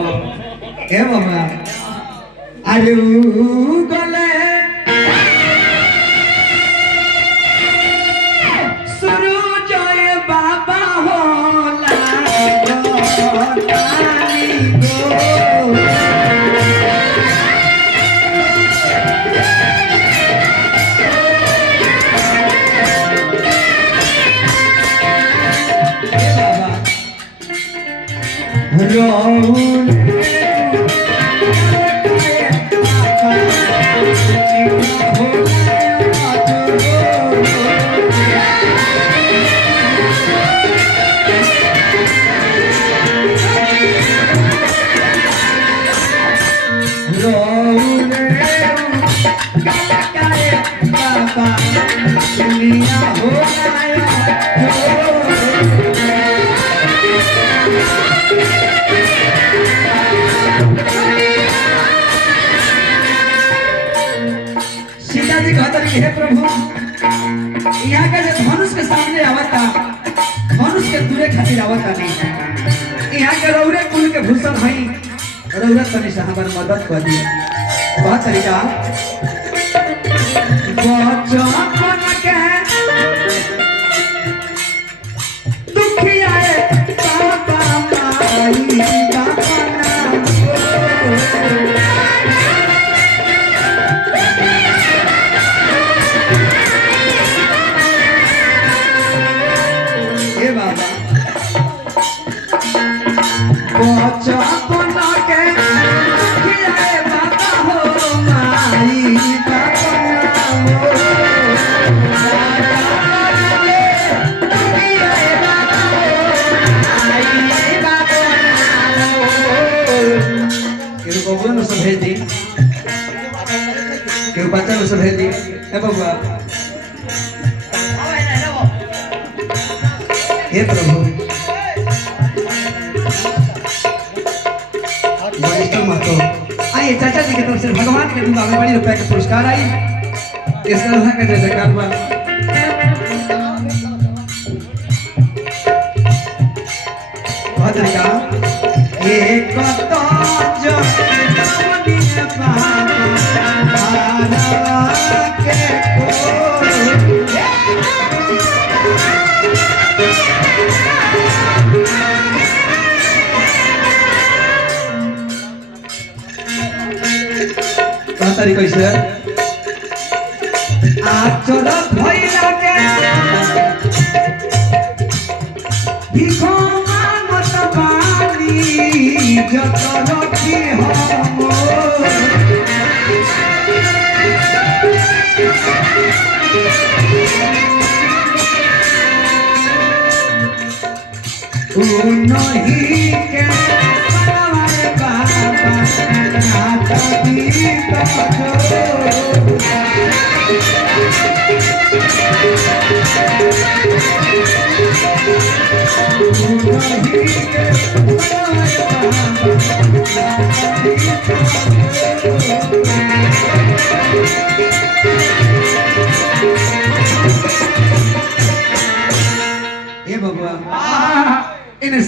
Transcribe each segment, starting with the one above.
ए बाबा अरे गले सुरु जय बाबा होला राहुल सीता जी कहता है हे प्रभु यहाँ का जो धनुष के सामने आवता धनुष के दूरे खातिर आवता नहीं यहाँ के रौरे कुल के भूषण है रौरे तनी से हमार मदद कर दिए बहुत तरीका बचपन के दुखिया बाबा माई बाबा क्यों बच्चा को सब भेज दी है बबुआ हे प्रभु आइए चाचा जी की तरफ से भगवान के रूप में बड़ी रुपए का पुरस्कार आई इस तरह का जय जयकार हुआ बहुत तरीका एक कैसे आचर भइला के भिखो मांगत बानी जत रखी हम नहीं के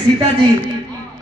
सीता जी